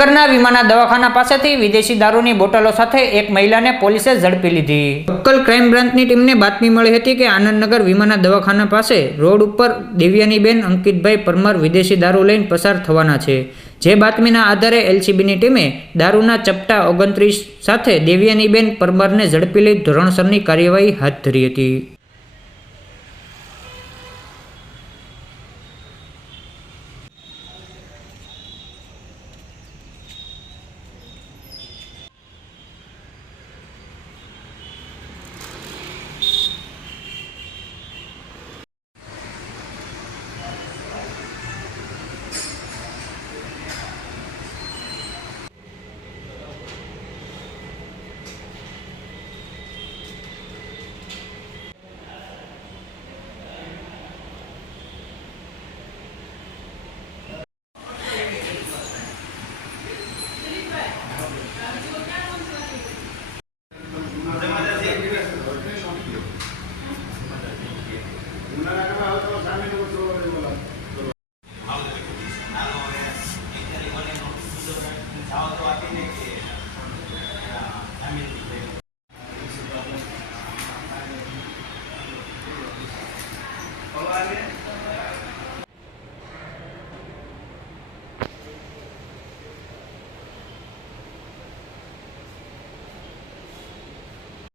આનંદનગરના વીમાના દવાખાના પાસેથી વિદેશી દારૂની બોટલો સાથે એક મહિલાને પોલીસે ઝડપી લીધી। લોકલ ક્રાઇમ બ્રાન્ચની ટીમને બાતમી મળી હતી કે આનંદનગર વીમાના દવાખાના પાસે રોડ ઉપર દેવ્યાનીબેન અંકિતભાઈ પરમાર વિદેશી દારૂ લઈને પસાર થવાના છે। જે બાતમીના આધારે એલસીબીની ટીમે દારૂના ચપટા 29 સાથે દેવ્યાનીબેન પરમારને ઝડપી લઈ ધોરણસરની કાર્યવાહી હાથ ધરી હતી। Olá,